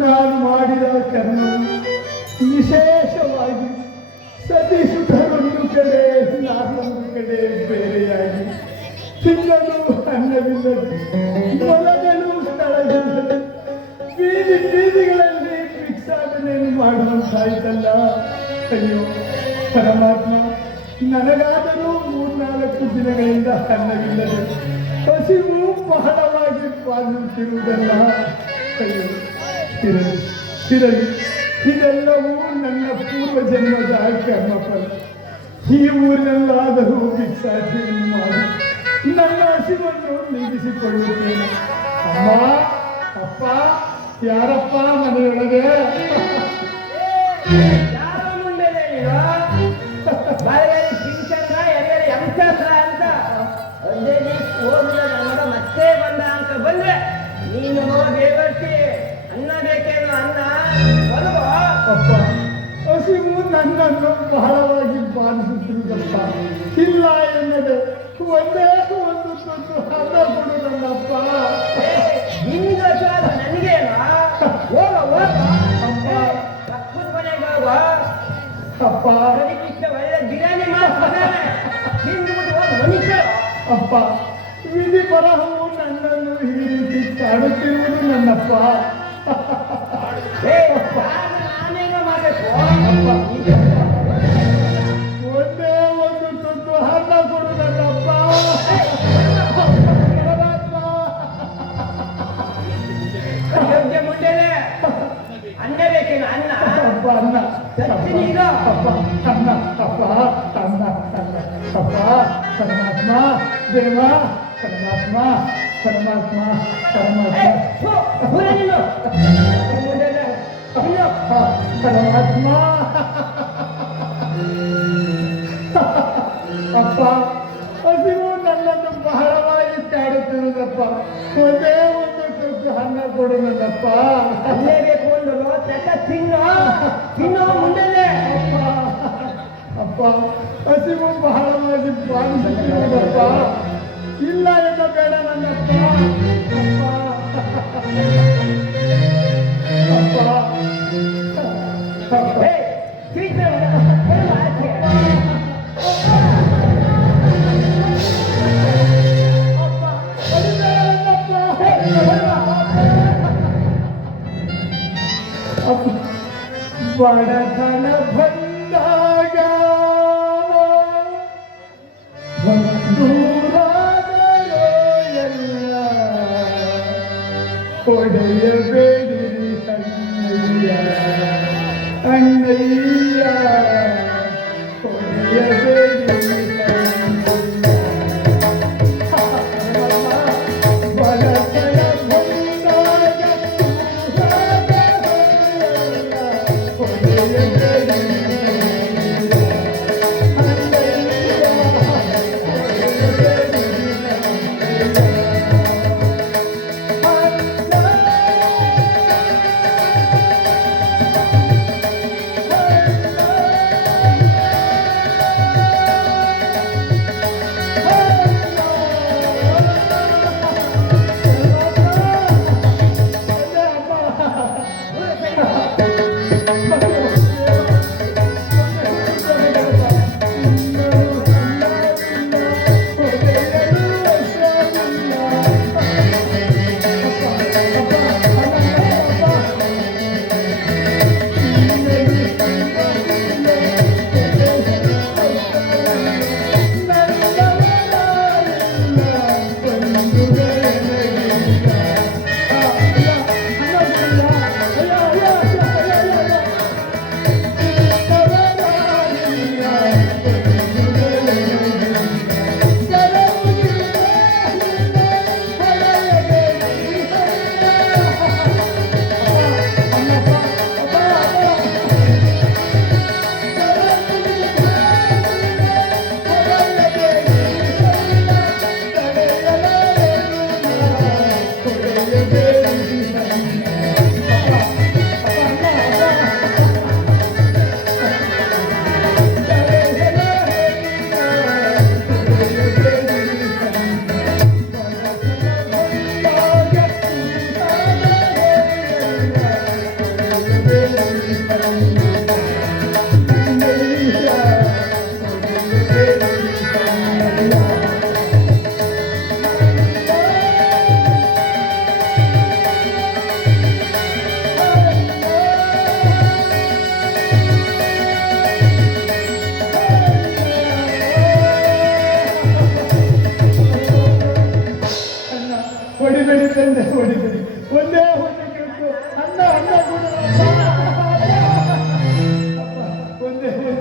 ನಾನು ಮಾಡಿದ ಕರ್ಮ ವಿಶೇಷವಾಗಿ ಸತಿಸುತ್ತರೊಂದು ಕಡೆ ನಾನೊಂದು ಕಡೆ ಬೇರೆಯಾಗಿ ತಿನ್ನಲು ಅನ್ನವಿಲ್ಲದೆ ಮೊಲಗಳು ಸ್ಥಳವಿಲ್ಲದೆ ಬೀದಿ ಬೀದಿಗಳಲ್ಲಿ ಭಿಕ್ಷಾಟನೆಯನ್ನು ಮಾಡುವಂತಾಯ್ತಲ್ಲ. ಅಯ್ಯೋ ಪರಮಾತ್ಮ, ನನಗಾದರೂ 3-4 ದಿನಗಳಿಂದ ಅನ್ನವಿಲ್ಲದೆ ಹಸಿವು ಬಹಳವಾಗಿ ಬಾಧಿಸುತ್ತಿರುವುದಲ್ಲ. ಅಯ್ಯೋ ಇರಲಿ ಇರಲಿ, ಇದೆಲ್ಲವೂ ನನ್ನ ಪೂರ್ವಜನ್ಮದ ಕರ್ಮಫಲ. ಈ ಊರಿನಲ್ಲಾದರೂ ಭಿಕ್ಷಾಟನೆಯನ್ನು ಮಾಡಿ ನನ್ನ ಹಸಿವನ್ನು ನೀಗಿಸಿಕೊಳ್ಳುತ್ತೇನೆ. ಅಮ್ಮ, ಅಪ್ಪ, ಯಾರಪ್ಪ ಮನೆಯೊಳಗೆ? ಮತ್ತೆ ಬಂದ ಅಂತ ಬಂದ್ರೆ ನೀನು ದೇವರ್ತಿ ಅನ್ನ ಬೇಕೇನು ಅನ್ನ ಬರುವ. ಅಪ್ಪ, ಹಸಿವು ನನ್ನನ್ನು ಬಹಳವಾಗಿ ಬಾಧಿಸುತ್ತಿರುವುದಪ್ಪ. ಇಲ್ಲ ಎನ್ನದೆ ಒಂದೇ ಒಂದು ತುತ್ತು ಅನ್ನ ಕೊಡು ನನ್ನಪ್ಪ. ನಿನ್ನ ನನಗೇನು ಹೋಗ ಹೋಗ ಅಪ್ಪ, ಅಪ್ಪನ ಮನೆಗೆ ಹೋಗ. ಅಪ್ಪ, ಅದಕ್ಕಿಷ್ಟ ಒಳ್ಳೆ ಬಿರಿಯಾನಿ ಮಾಡ್ತಾರೆ ತಿಂದುಬಿಟ್ಟು ಹೋಗಿ ಮನುಷ್ಯ. ಅಪ್ಪ, ವಿಧಿ ಬರಹವು ನನ್ನನ್ನು ಈ ರೀತಿ ಕಾಡುತ್ತಿರುವುದು ನನ್ನಪ್ಪ. ನಾನೇನೋ ಮಾಡಬೇಕು. ಒಂದೇ ಒಂದು ತುತ್ತು ಅನ್ನ ಕೊಡು ನನ್ನಪ್ಪ. ಯೋಗ್ಯ ಮುಂಡೆಲೆ ಅನ್ನ ಬೇಕೇನು ಅನ್ನ? ಅಪ್ಪ, ಅನ್ನ. ಈಗ ಅಪ್ಪ, ಅನ್ನ. ಅಪ್ಪ, ಅನ್ನ. ಅನ್ನ. ಅಪ್ಪ, ಪರಮಾತ್ಮ, ದೇವ, ಪರಮಾತ್ಮ, ಪರಮಾತ್ಮ, ಪರಮಾತ್ಮ, ಪರಮಾತ್ಮ. ಅಪ್ಪ, ಹಸಿವು ನನ್ನನ್ನು ಬಹಳವಾಗಿ ಕಾಡುತ್ತಿರುವುದಪ್ಪ. ಒಂದೇ ಒಂದು ತುತ್ತು ಅನ್ನ ಕೊಡು ನನ್ನಪ್ಪ. ಅಲ್ಲೇ ಬೇಕು ಅಂದ್ರು ಚಟ ತಿನ್ನೋ ತಿನ್ನೋ ಮುಂಡೆಲೆ. ಅಪ್ಪ, ಹಸಿವು ಬಹಳವಾಗಿ ಬಾಧಿಸುತ್ತಿರುವುದಪ್ಪ. ಇಲ್ಲ ಎನ್ನ ಬೇಡ ನನ್ನಪ್ಪ. ಅಪ್ಪ, ಅಪ್ಪ, ಬಡತನ ಬಂದಾಗ ದೂರಾದರೋ ಎಲ್ಲ ಹೊಡೆಯಬೇಡಿರಿ ಅಣ್ಣಯ್ಯ, ಅಣ್ಣಯ್ಯ, ಹೊಡೆಯಬೇಡಿರಿ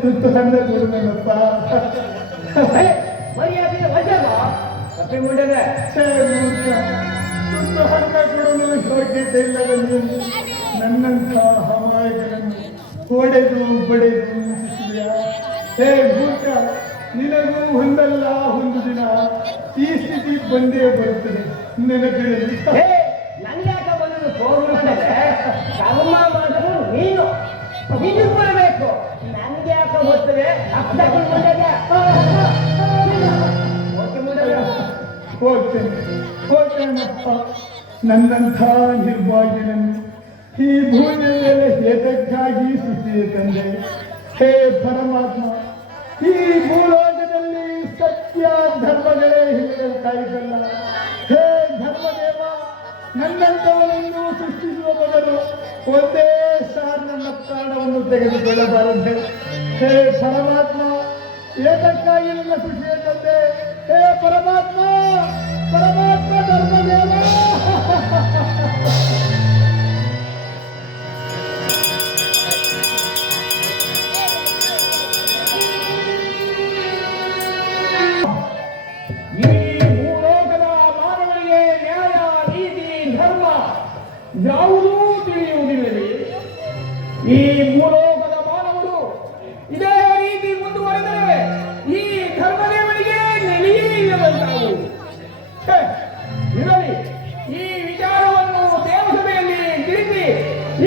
ತುತ್ತು ಹಣ್ಣ ಕೊಡುವನಪ್ಪ. ಮರ್ಯಾದೆ ವಜವ ಕಪ್ಪೆ ಮುಂಡದೆ ತುತ್ತು ಹಣ್ಣ ಕೊಡಲು ಯೋಗ್ಯತೆ ಇಲ್ಲದ ನೀನು ನನ್ನಂಥ ಹವಾಯಿಗಳನ್ನು ಹೊಡೆದು ಬಡೆದು ಹಿಂಸಿಸಿದೆಯಾ? ಹೇ ಮೂರ್ಖ, ನಿನಗೂ ಒಂದಲ್ಲ ಒಂದು ದಿನ ಈ ಸ್ಥಿತಿ ಬಂದೇ ಬರುತ್ತದೆ. ನೆನಪಿರಲಿ. ನನ್ಯಾಕ ಬಂದು ಹೋಗ್ಬಿಟ್ಟದೆ ಕರ್ಮ ಮಾಡಿದ್ರು ನೀನು ನಿನಗೆ ಬರಬೇಕು. ನನ್ಗೆ ಯಾಕೆ ಬರ್ತದೆ ಅಪ್ಪಕ್ಕೆ ಮುಂಡದೆ ಓಕೆ ಮುಂಡದೆ ಹೋಗ್ತೇನಪ್ಪ. ನನ್ನಂಥ ನಿರ್ಭಾಗ್ಯನನ್ನು ಈ ಭೂಮಿಯ ಮೇಲೆ ಹೇತಕ್ಕಾಗಿ ಸೃಷ್ಟಿಯ ತಂದೆ. ಹೇ ಪರಮಾತ್ಮ, ಈ ಭೂಲೋಕದಲ್ಲಿ ಸತ್ಯ ಧರ್ಮಗಳೇ ಹಿರಿಯ ಕಾಯ್ದಲ್ಲ. ಹೇ ಧರ್ಮದೇವ, ನನ್ನಂಥವನನ್ನು ಸೃಷ್ಟಿಸುವ ಬದಲು ಒಂದೇ ಸಾರಿನ ಮತ್ತಾಡವನ್ನು ತೆಗೆದುಕೊಳ್ಳಬಾರದೆ. ಹೇ ಪರಮಾತ್ಮ, ಏತಕ್ಕಾಗಿ ನನ್ನ ಸೃಷ್ಟಿಯ ತಂದೆ. ಹೇ ಪರಮಾತ್ಮ, ಪರಮಾತ್ಮ ಧರ್ಮದೇವ. ಯಾವುದೂ ತಿಳಿಯುವುದಿಲ್ಲವೇ? ಈ ಭೂಲೋಕದ ಮಾನವರು ಇದೇ ರೀತಿ ಮುಂದುವರೆದರೆ ಈ ಧರ್ಮದೇವನಿಗೆ ನೆಲೆಯೇ ಇಲ್ಲದಂತಾಗುವುದು. ಇರಲಿ, ಈ ವಿಚಾರವನ್ನು ದೇವಸಭೆಯಲ್ಲಿ ತಿಳಿಸಿ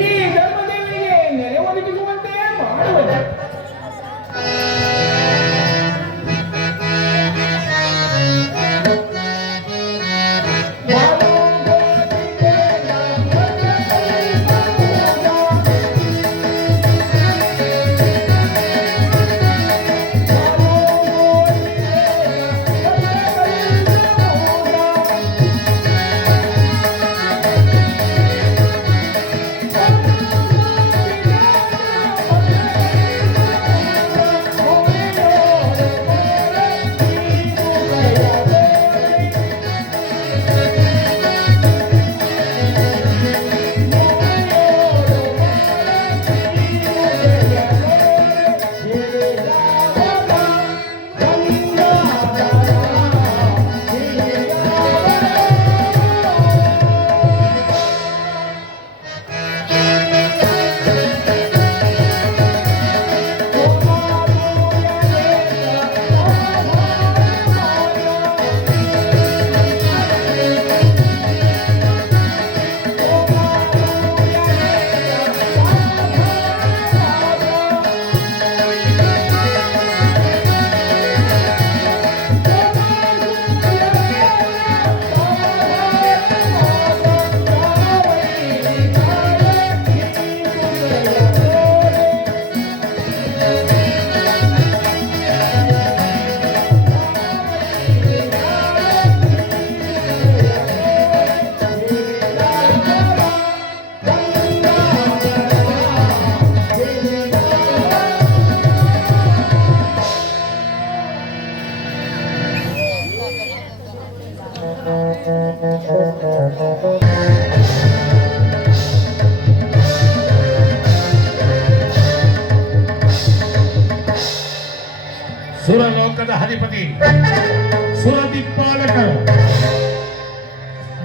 ಈ ಧರ್ಮದೇವನಿಗೆ ನೆಲೆ ಒದಗಿಸುವಂತೆ ಮಾಡುವುದು. ಸುರಲೋಕದ ಅಧಿಪತಿ ಸುರ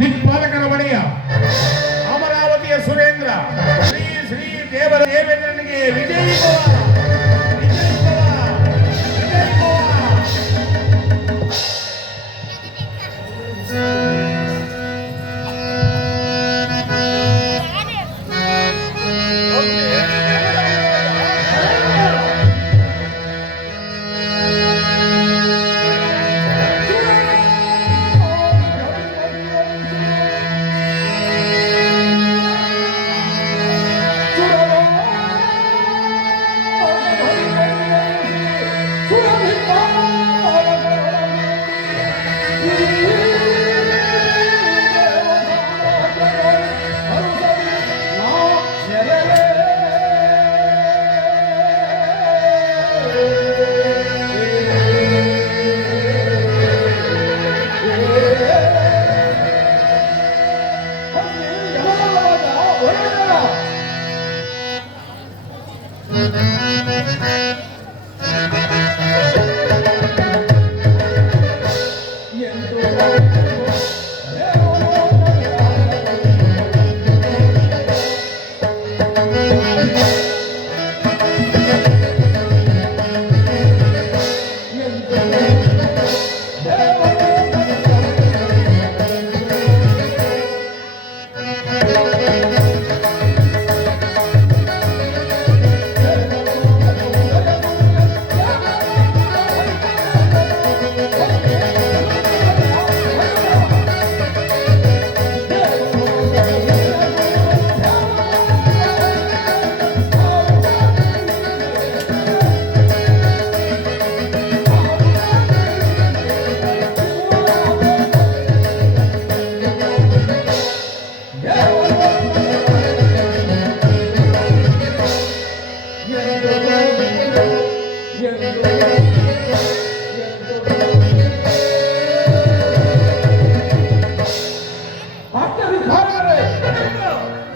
ದಿಕ್ಪಾಲಕರ ಒಡೆಯ ಅಮರಾವತಿಯ ಸುರೇಂದ್ರ ಶ್ರೀ ಶ್ರೀ ದೇವರ ದೇವೇಂದ್ರನಿಗೆ ವಿಜಯ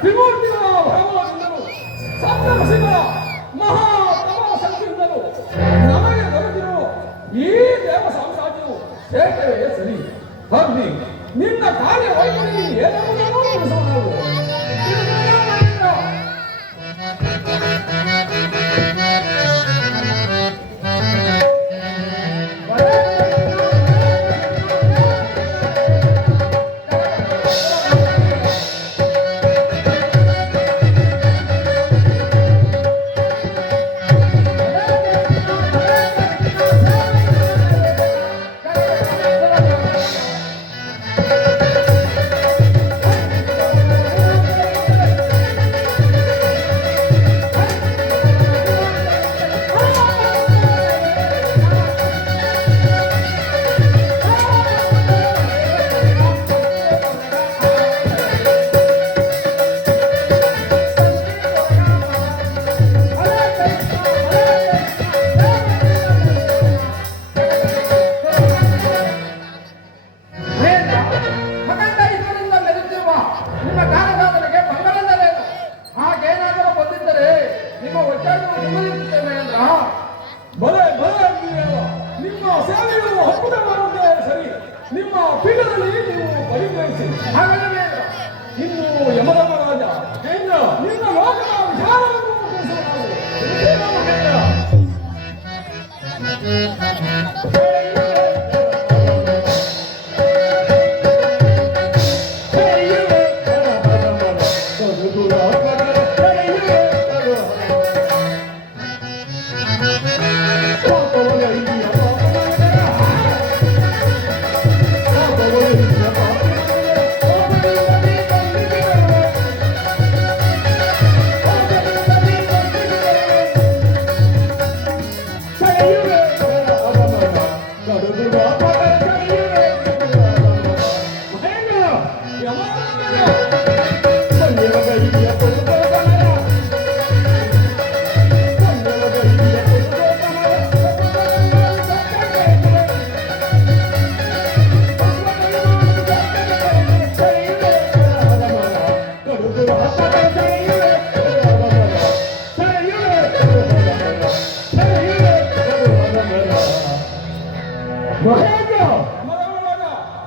ತ್ರಿಮೂರ್ತಿಗಳ ಭಗವಾನಂದರು ಸಪ್ತಋಷಿಗಳ ಮಹಾ ತಪಸ್ಸಂಕಿಂತಲೂ ನಮಗೆ ದೊರೆತಿರುವ ಈ ದೇವ ಸಾಮ್ರಾಜ್ಯವು ಶ್ರೇಷ್ಠವೇ ಸರಿ. ಅಗ್ನಿ ನಿನ್ನ ಕಾರ್ಯ ವೈಖರಿ ಏನೆಂಬುದನ್ನು ತಿಳಿಸೋಣ ನಾವು. ನಿಮ್ಮ ಕಾರ್ಯಸಾಧನೆಗೆ ಮಂಗಲಂದರೇನು? ಹಾಗೇನಾದರೂ ಬಂದಿದ್ದರೆ ನಿಮ್ಮ ಒಟ್ಟಾಗಿ ಮುಂದುವರಿಸುತ್ತೇವೆ ಅಂದ್ರ ಬಲೆ ಬಲೆ ಅಂತೀರಲ್ಲ. ನಿಮ್ಮ ಸೇವೆಯು ಅದ್ಭುತವಾದಂತೆ ಸರಿ. ನಿಮ್ಮ ಪೀಠದಲ್ಲಿ ನೀವು ಪರಿಗ್ರಹಿಸಿ. ಹಾಗಲ್ಲವೇ ಇನ್ನು ಯಮಧರ್ಮರಾಜ ನಿನ್ನ ಲೋಕದ ವಿಚಾರವನ್ನು ತಿಳಿಸೋಣ ನಾವು. ತಿಳಿಸೋಣ ಮಹೇಂದ್ರ.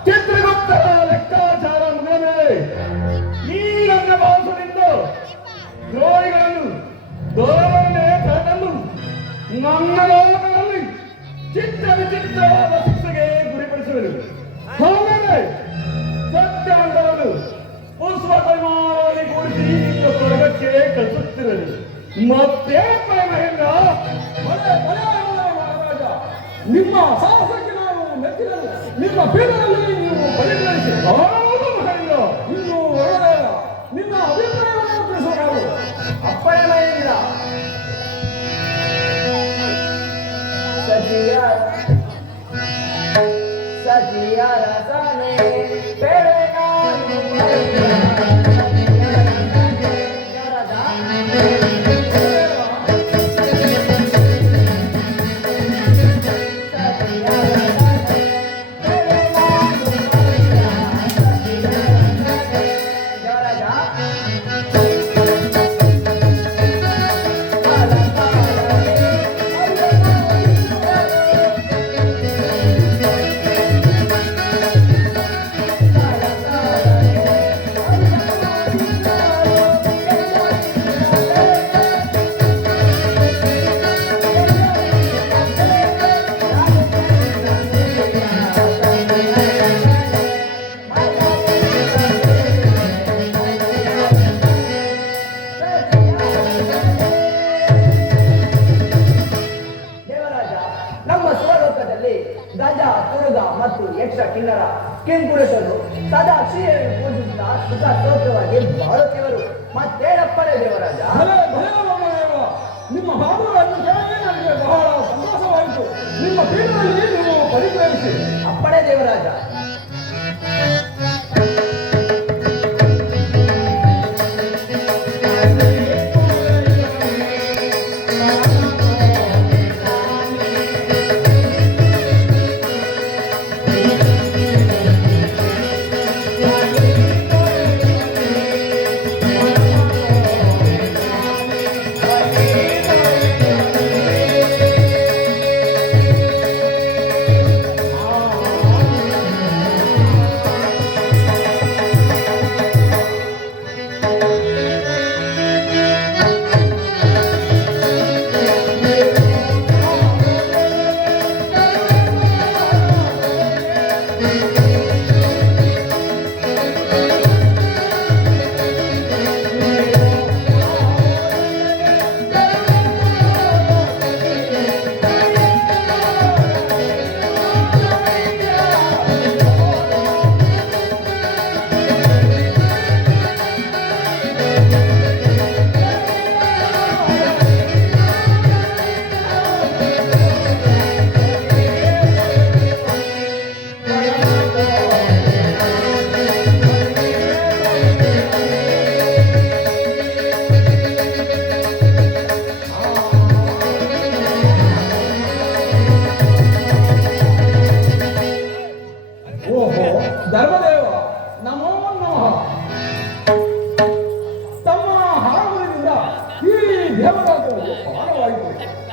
ಚಿತ್ರಗುಪ್ತರ ಲೆಕ್ಕಾಚಾರ ಮುಗಿದ ಈ ನನ್ನ ಭಾಷದಿಂದ ದ್ರೋಹಿಗಳನ್ನು ದೂರವನ್ನೇ ಕರೆತಂದು ನನ್ನ ಲೋಕದಲ್ಲಿ ಚಿತ್ರ ವಿಚಿತ್ರವಾದ ಶಿಕ್ಷೆಗೆ ಗುರಿಪಡಿಸುವುದು. ಹಾಗಾದರೆ ಸತ್ಯವಂತರನ್ನು ಪುಷ್ಪ ಪರಿಮಾಣವಾಗಿ ಕೂಡಿಸಿ ನಿಮ್ಮ ಸ್ವರ್ಗಕ್ಕೆ ಕಳಿಸುತ್ತಿರಲಿ. ಮತ್ತೆ ಮಹೇಂದ್ರ ಬಲೆ ಬಲೆ ಮಹಾರಾಜ, ನಿಮ್ಮ ಸಾಹಸಕ್ಕೆ ನಾನು ಮೆಚ್ಚಿದನು. ನಿಮ್ಮ ಪೀಠದಲ್ಲಿ ನೀವು ಪರಿಗ್ರಹಿಸಿ. ಹೌದು ಮಹೇಂದ್ರ, ಇನ್ನು ಹೊರಡಲ್ಲ. ನಿನ್ನ ಅಭಿಪ್ರಾಯವನ್ನು ತಿಳಿಸೋಣ ನಾವು. ಅಪ್ಪಣೆ ಮಹೇಂದ್ರ. ಸಜಿಯ ರಸನೆ ಬೆಳೆಗಾನು ಗಜ ತುರುಗ ಮತ್ತು ಯಕ್ಷ ಕಿನ್ನರ ಕಿಂಪುರುಷರು ಸದಾ ಶ್ರೀಯನ್ನು ಪೂಜಿಸುತ್ತಾ ಸುಖ ಸ್ತೋತ್ರವಾಗಿ ಬಾಳುತ್ತಿವರು. ಮತ್ತೇನಪ್ಪನೇ ದೇವರಾಜ? ಭಲೆ ಭಲೆ ಮಹಾದೇವ, ನಿಮ್ಮ ಮಾತುಗಳನ್ನು ಕೇಳಿ ನನಗೆ ಬಹಳ ಸಂತೋಷವಾಯಿತು. ನಿಮ್ಮ ಪೀಠದಲ್ಲಿ ನೀವು ಪರಿಗ್ರಹಿಸಿ. ಅಪ್ಪಣೆ ದೇವರಾಜ.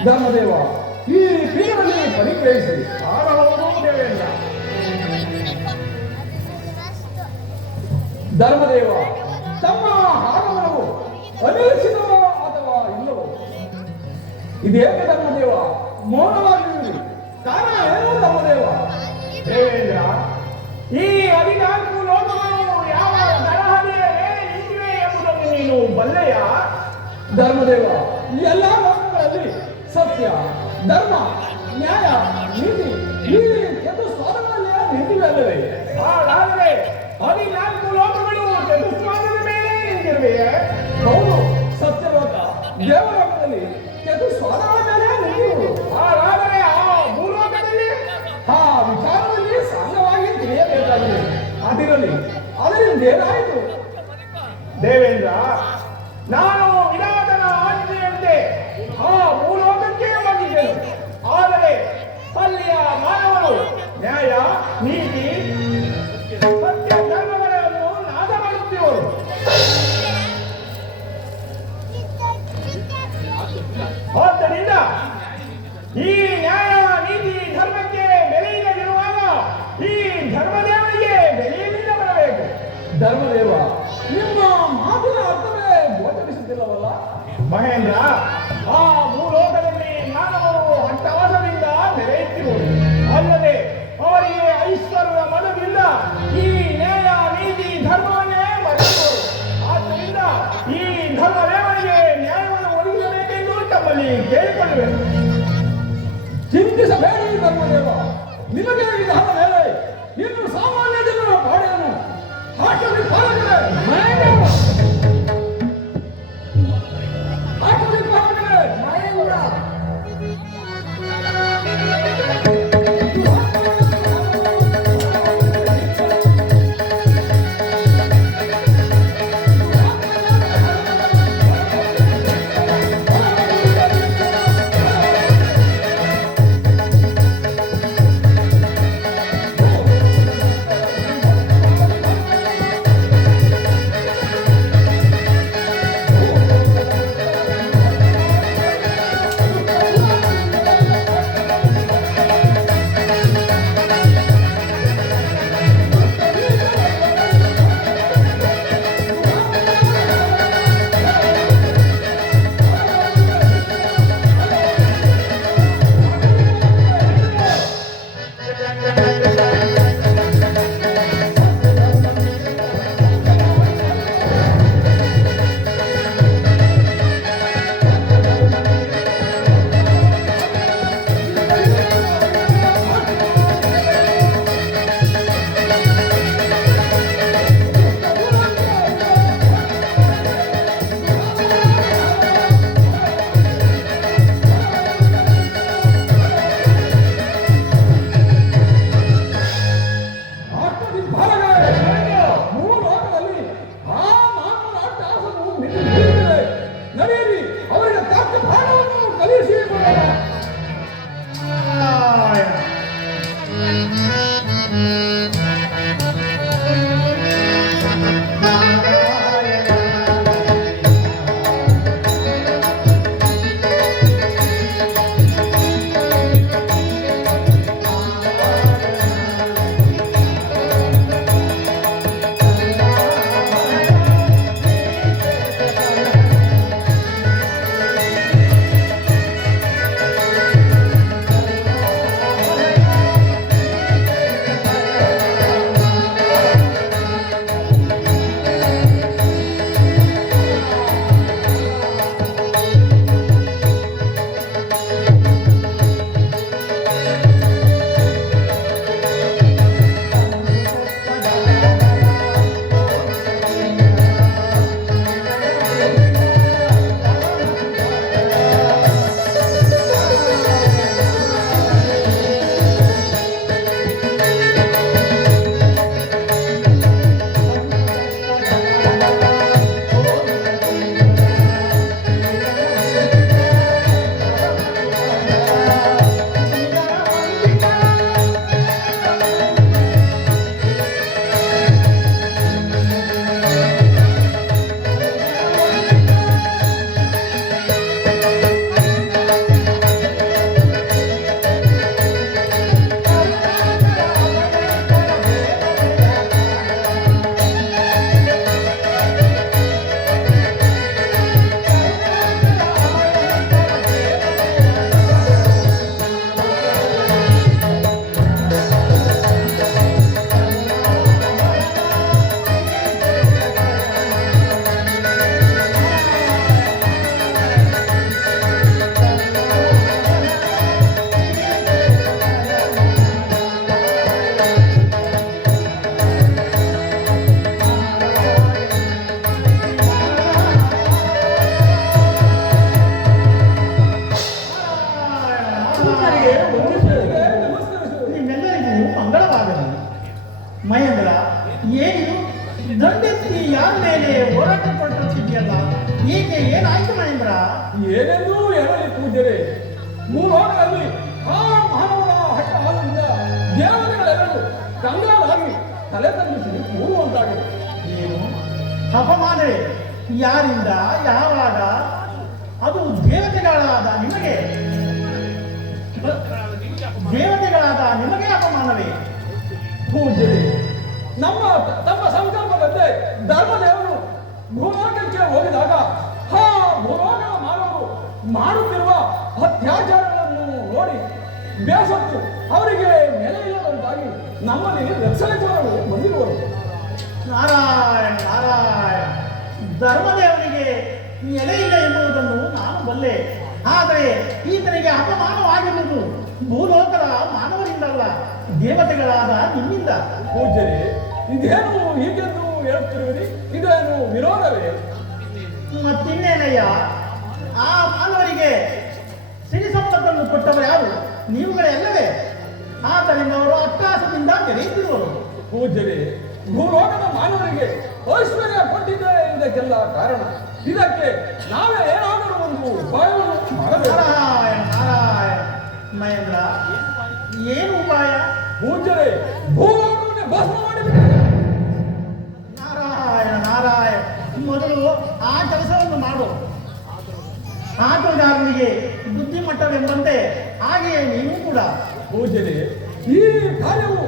ಧರ್ಮದೇವ, ಈ ಪೀಠದಲ್ಲಿ ಪರಿಗ್ರಹಿಸಿ. ಆಡಬಹುದು ದೇವೇಂದ್ರ. ಧರ್ಮದೇವ, ತಮ್ಮ ಆಗಮನವು ಅನಿರೀಕ್ಷಿತವೋ ಅಥವಾ ಇಲ್ಲವೋ? ಇದೇಕೆ ಧರ್ಮದೇವ ಮೌನವಾಗಿರುವಿರಿ? ಕಾರಣ ಏನು ಧರ್ಮದೇವ? ದೇವೇಂದ್ರ, ಈ 14 ಲೋಕಗಳು ಯಾವ ತರಹದ ನಿಂತಿವೆ ಎಂಬುದನ್ನು ನೀನು ಬಲ್ಲೆಯ? ಧರ್ಮದೇವ, ಈ ಎಲ್ಲ ಲೋಕಗಳಲ್ಲಿ ಸತ್ಯ, ಧರ್ಮ, ನ್ಯಾಯ, ನೀತಿ ಈ ಚತುಸ್ವಾದಗಳಲ್ಲೇ ನಿಂತಿವೆ ಅಲ್ಲವೇ? ಹಾಗಾದರೆ 14 ಲೋಕಗಳು ಚತುಸ್ವಾದದ ಮೇಲೆ ನಿಂತಿರುವೆಯೇ? ಹೌದು, ಸತ್ಯಲೋಕ ದೇವಲೋಕದಲ್ಲಿ ಚತುಸ್ವಾದಗಳ ಮೇಲೆ ನಿಂತಿರುವುದು. ಹಾಗಾದರೆ ಆ ಭೂಲೋಕದಲ್ಲಿ ಆ ವಿಚಾರದಲ್ಲಿ ಸಾಂಗವಾಗಿ ತಿಳಿಯಬೇಕಾಗಿದೆ. ಅದಿರಲಿ, ಅದರಿಂದ ಏನಾಯಿತು? ದೇವೇಂದ್ರ, ನಾನು ವಿರಾಟನ ಆಜ್ಞೆಯಂತೆ ಆ ಭೂಲೋಕಕ್ಕೆ ಬಂದಿದ್ದೆನು. ಆದರೆ ಅಲ್ಲಿಯ ಮಾನವರು ನ್ಯಾಯ, ನೀತಿ, ಸತ್ಯ ಧರ್ಮಗಳನ್ನು ನಾಶ ಮಾಡುತ್ತಿರುವರು. ಆದ್ದರಿಂದ ಈ ನ್ಯಾಯ, ನೀತಿ, ಧರ್ಮಕ್ಕೆ ಬೆಲೆಯಿಲ್ಲದಿರುವಾಗ ಈ ಧರ್ಮದೇವರಿಗೆ ಬೆಲೆಯಿಂದ ಬರಬೇಕು. ಧರ್ಮದೇವ, ನಿಮ್ಮ ಮಾತಿನ ಅರ್ಥವೇ ಗೋಚರಿಸುತ್ತಿಲ್ಲವಲ್ಲ? ಮಹೇಂದ್ರ, ಆ ಭೂಲೋಕದಲ್ಲಿ ಮಾನವರು ಹಟ್ಟವಾಸದಿಂದ ನೆಲೆಯುತ್ತಿರುವರು. ಅಲ್ಲದೆ ಅವರಿಗೆ ಐಶ್ವರ್ಯ ಮನದಿಂದ ಈ ನ್ಯಾಯ, ನೀತಿ, ಧರ್ಮವನ್ನೇ ಮರೆಯುವರು. ಆದ್ದರಿಂದ ಈ ಧರ್ಮದೇವರಿಗೆ ನ್ಯಾಯವನ್ನು ಒದಗಿಸಬೇಕೆಂದು ತಮ್ಮಲ್ಲಿ ಕೇಳಿಕೊಳ್ಳಬೇಕು. ಚಿಂತಿಸಬೇಡಿ ಧರ್ಮದೇವ, ನಿಮಗೆ ವಿಧಾನ ಮೇಲೆ ಇನ್ನು ಸಾಮಾನ್ಯ ಜನರ ಪಾಡೆಯನ್ನು ಆಟವಿ ಪಾಲಕರೇ, ಆಟವಿ ಪಾಲಕರೇ, ಏಕೆ ಏನಾಯ್ತು ಮಹೇಂದ್ರ? ಏನೆಂದೂ ಹೇಳಲಿ ಪೂಜ್ಯರೇ, ಮೂಲೋಕದಲ್ಲಿ ಆ ಮಾನವನ ಹಟ್ಟ ಹಾಲಿನಿಂದ ದೇವತೆಗಳೆಲ್ಲರೂ ಕಂಗಾಲಾಗಿ ತಲೆ ತಗ್ಗಿಸಿ ಕೂರುವಂತಾಗಿದೆ. ಏನು ಅಪಮಾನವೇ? ಯಾರಿಂದ ಯಾವಾಗ? ಅದು ದೇವತೆಗಳಾದ ನಿಮಗೆ ಅಪಮಾನವೇ? ಪೂಜ್ಯರೇ, ತಮ್ಮ ಸಂಕಲ್ಪದಂತೆ ಧರ್ಮದೇವರು ಭೂಲೋಕಕ್ಕೆ ಹೋಗಿದಾಗ ಆ ಭೂಲೋಕದ ಮಾನವರು ಮಾಡುತ್ತಿರುವ ಅತ್ಯಾಚಾರಗಳನ್ನು ನೋಡಿ ಬೇಸತ್ತು ಅವರಿಗೆ ನೆಲೆ ಇಲ್ಲದಂತಾಗಿ ನಮ್ಮಲ್ಲಿ ರಕ್ಷಣೆಕೋರರು ಬಂದಿರುವರು. ನಾರಾಯಣ ನಾರಾಯಣ, ಧರ್ಮದೇವನಿಗೆ ನೆಲೆ ಇಲ್ಲ ಎಂಬುದನ್ನು ನಾನು ಬಲ್ಲೆ. ಆದರೆ ಈತನಿಗೆ ಅಪಮಾನವಾಗಿರುವುದು ಭೂಲೋಕದ ಮಾನವರಿಂದಲ್ಲ, ದೇವತೆಗಳಾದ ನಿಮ್ಮಿಂದ. ಪೂಜ್ಯರೇ, ಇದೇನು ಹೀಗೆಂದು ಹೇಳುತ್ತಿರುವಿರಿ? ಇದೇನು ವಿರೋಧವೇ? ಮತ್ತಿನ್ನೇನಯ್ಯ, ಆ ಮಾನವರಿಗೆ ಸಿರಿ ಸಂಪತ್ತನ್ನು ಕೊಟ್ಟವರು ಯಾರು? ನೀವುಗಳೆಲ್ಲವೇ. ಆದ್ದರಿಂದ ಅವರು ಅಟ್ಟಾಸದಿಂದ ತೆರೆಯುತ್ತಿರುವರು. ಪೂಜ್ಯರೇ, ಭೂಲೋಕದ ಮಾನವರಿಗೆ ಐಶ್ವರ್ಯ ಕೊಟ್ಟಿದ್ದಾರೆ ಇದಕ್ಕೆಲ್ಲ ಕಾರಣ. ಇದಕ್ಕೆ ನಾವೇ ಏನಾದರೂ ಒಂದು ಉಪಾಯವನ್ನು ಮಾಡಬೇಕು. ನಾರಾಯಣ ನಾರಾಯಣ. ಮಹೇಂದ್ರ, ಏನು ಉಪಾಯ? ಪೂಜ್ಯರೇ, ಭೂಲೋಕವನ್ನೇ ಭಸ್ಮ ಮಾಡಿಬಿಟ್ಟಿದ್ದಾರೆ. ನಾರಾಯಣ ನಾರಾಯಣ, ಮೊದಲು ಆ ಕೆಲಸವನ್ನು ಮಾಡು. ಆಟಗಾರನಿಗೆ ಬುದ್ಧಿಮಟ್ಟವೆಂಬಂತೆ ಹಾಗೆಯೇ ನೀವು ಕೂಡ. ಪೂಜ್ಯರೇ, ಈ ಕಾರ್ಯವು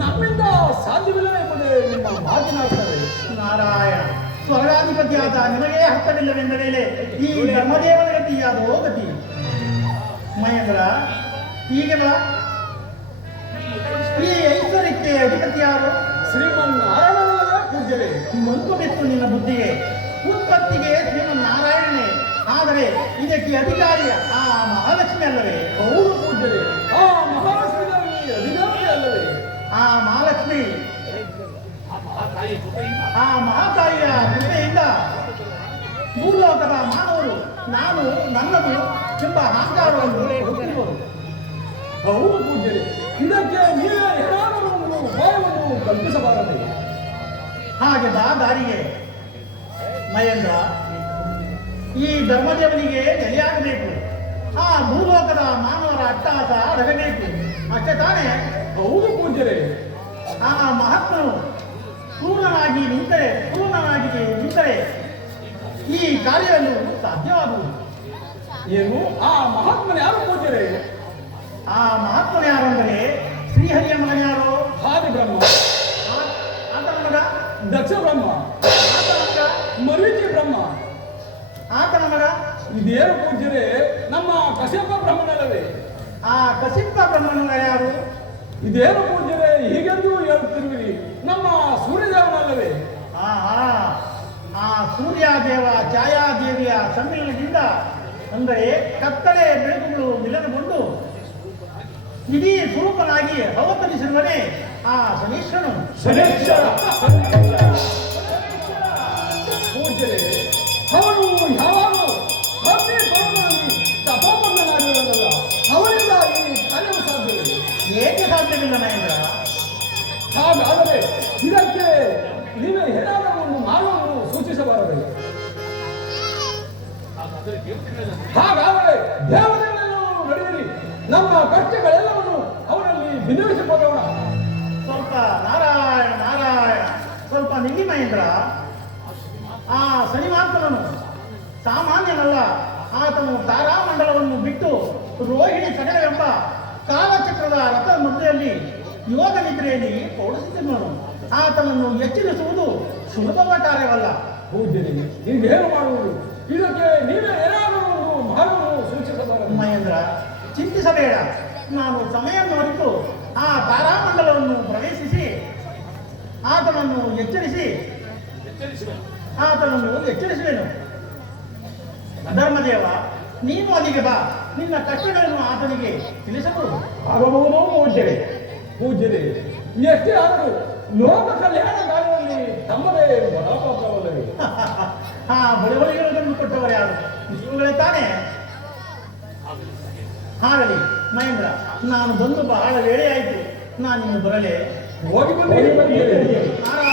ನಮ್ಮಿಂದ ಸಾಧ್ಯವಿಲ್ಲ ಎಂಬುದೇ ನಿಮ್ಮ ಮಾತಿನಾಗ್ತದೆ. ನಾರಾಯಣ, ಸ್ವರ್ಗಾಧಿಪತಿಯಾದ ನಿಮಗೆ ಹತ್ತವಿಲ್ಲವೆಂದ ಮೇಲೆ ಈ ಧರ್ಮದೇವನ ಗತಿಯಾದೋ ಗತಿ. ಮಹೇಂದ್ರ, ಹೀಗೆ ಬಾ. ಈ ಐಶ್ವರ್ಯಕ್ಕೆ ಅಧಿಪತಿ ಯಾರು? ಶ್ರೀಮನ್ನಾರಾಯಣನಲ್ಲವೇ ಪೂಜ್ಯರೇ? ಮಂಕು ಬಿತ್ತು ನಿನ್ನ ಬುದ್ಧಿಗೆ. ಉತ್ಪತ್ತಿಗೆ ಶ್ರೀಮನ್ನಾರಾಯಣನೇ, ಆದರೆ ಇದಕ್ಕೆ ಅಧಿಕಾರಿ ಆ ಮಹಾಲಕ್ಷ್ಮಿ ಅಲ್ಲವೇ? ಹೌದು ಪೂಜ್ಯರೇ, ಆ ಮಹಾಲಕ್ಷ್ಮಿ ಅಧಿಕಾರಿ ಅಲ್ಲವೇ? ಆ ಮಹಾಲಕ್ಷ್ಮಿ ಆ ಮಹಾತಾಯಿಯ ಕೃಪೆಯಿಂದ ಭೂಲೋಕದ ಮಾನವರು ನಾನು ನನ್ನದು ಎಂಬ ಅಹಂಕಾರವನ್ನು ಹೊತ್ತಿರುವರು. ಹೌದು ಪೂಜ್ಯರೇ, ಇದಕ್ಕೆ ನೀವೇ ಏನಾದರೂ ಒಂದು ಉಪಾಯವನ್ನು ಕಲ್ಪಿಸಬಾರದೆ? ಹಾಗೆ ಬಾ ದಾರಿಗೆ. ಮಹೇಂದ್ರ, ಈ ಧರ್ಮದೇವನಿಗೆ ನೆಲೆಯಾಗಬೇಕು. ಆ ಭೂಲೋಕದ ಮಾನವರ ಅಟ್ಟಹಾಸ ಅಡಗಬೇಕು. ಅಷ್ಟೇ ತಾನೇ? ಹೌದು ಪೂಜ್ಯರೇ. ಆ ಮಹಾತ್ಮನು ಪೂರ್ಣನಾಗಿ ನಿಂತರೆ ಈ ಕಾರ್ಯವನ್ನು ಸಾಧ್ಯವಾಗುವುದು. ಏನು ಆ ಮಹಾತ್ಮನ ಯಾರು ಪೂಜ್ಯರೇ? ಆ ಮಹಾತ್ಮನು ಯಾರೆಂದರೆ ಶ್ರೀಹರಿಯ ಮಗನ್ಯಾರೋ? ಆದಿ ಬ್ರಹ್ಮ, ಆತನ ಮಗ ದಕ್ಷ ಬ್ರಹ್ಮ, ಆತನ ಮಗ ಮರೀಚಿ ಬ್ರಹ್ಮ, ಆತನ ಮಗ ಇದೇನು ಪೂಜ್ಯರೇ? ನಮ್ಮ ಕಶ್ಯಪ ಬ್ರಹ್ಮನಲ್ಲವೇ? ಆ ಕಸಿಪ್ಪ ಬ್ರಹ್ಮನ ಮಗ ಯಾರು? ಇದೇನು ಪೂಜ್ಯರೇ ಹೀಗೆಂದು ಹೇಳುತ್ತಿರುವಿರಿ? ನಮ್ಮ ಸೂರ್ಯದೇವನಲ್ಲವೇ? ಆ ಸೂರ್ಯದೇವ ಛಾಯಾದೇವಿಯ ಸಮ್ಮಿಲನದಿಂದ, ಅಂದರೆ ಕತ್ತಲೆ ಬೆಳಕುಗಳು ಮಿಲನಗೊಂಡು ಇಡೀ ಸ್ವರೂಪನಾಗಿ ಅವತರಿಸಿರುವನೇ ಆ ಶನೀಶ್ವರನು. ಪೂಜ್ಯರೇ, ಅವನು ಯಾವಾಗಲೂ ಅಗ್ನಿ ಪರ್ವತದಲ್ಲಿ ತಪೋಬಂಧನಾಗಿರುವುದಲ್ಲ, ಅವನಿಂದ ಈ ಕಾರ್ಯವು ಸಾಧ್ಯವಿದೆ. ಏಕೆ ಸಾಧ್ಯವಿಲ್ಲ ಮಹೇಂದ್ರ? ಹಾಗಾದರೆ ಇದಕ್ಕೆ ನೀವೇ ಏನಾದರೂ ಒಂದು ಮಾರ್ಗವನ್ನು ಸೂಚಿಸಬಾರದು? ಹಾಗಾದರೆ ದೇವತೆಗಳೆಲ್ಲವೂ ನಡೆಯಲಿ, ನಮ್ಮ ಕಷ್ಟಗಳೆಲ್ಲವನ್ನು ಅವರಲ್ಲಿ ವಿನಿಯೋಗಿಸಿಕೊಳ್ಳೋಣ. ಸ್ವಲ್ಪ ನಾರಾಯಣ ನಾರಾಯಣ, ಸ್ವಲ್ಪ ನಿಲ್ಲಿ ಮಹೇಂದ್ರ. ಆ ಶನಿಮಾಂತನನು ಸಾಮಾನ್ಯನಲ್ಲ. ಆತನು ತಾರಾಮಂಡಲವನ್ನು ಬಿಟ್ಟು ರೋಹಿಣಿ ಸಗರವೆಂಬ ಕಾಲಚಕ್ರದ ರಥದ ಮಧ್ಯೆಯಲ್ಲಿ ಯೋಗ ನಿದ್ರೆಯಲ್ಲಿ ಪೌಡಿಸಿದನು. ಆತನನ್ನು ಎಚ್ಚರಿಸುವುದು ಸುಲಭದ ಕಾರ್ಯವಲ್ಲ. ಪೂಜ್ಯರೇ, ನೀವೇನು ಮಾಡುವುದು? ಇದಕ್ಕೆ ನೀವೇ ಏನಾದರೂ ಒಂದು ಮಾರ್ಗವನ್ನು ಸೂಚಿಸಬಾರದು? ಮಹೇಂದ್ರ, ಚಿಂತಿಸಬೇಡ. ನಾನು ಸಮಯವನ್ನು ಅರಿತು ಆ ತಾರಾಮಂಡಲವನ್ನು ಪ್ರವೇಶಿಸಿ ಆತನನ್ನು ಎಚ್ಚರಿಸುವೆನು. ಧರ್ಮದೇವ, ನೀನು ಅಲ್ಲಿಗೆ ಬಾ. ನಿನ್ನ ಕಷ್ಟಗಳನ್ನು ಆತನಿಗೆ ತಿಳಿಸಬಹುದು. ಆಗಬಹುದು ಪೂಜ್ಯರೇ. ಪೂಜ್ಯರೇ, ಎಷ್ಟೇ ಆದರೂ ಲೋಕ ಕಲ್ಯಾಣ ಕಾರ್ಯದಲ್ಲಿ ತಮ್ಮದೇ ಬಲಪಾತ್ರವಲ್ಲವೇ? ಆ ಬಳಿವಳಿಗಳನ್ನು ಕೊಟ್ಟವರು ಯಾರು? ಇವುಗಳೇ ತಾನೇ? ಹಾಗಲಿ ಮಹೇಂದ್ರ, ನಾನು ಬಂದು ಬಹಳ ವೇಳೆ ಆಯಿತು. ನಾನಿನ್ನು ಬರಲೇ. ಹೋಗಿ ಬಂದು ನಾರಾಯಣ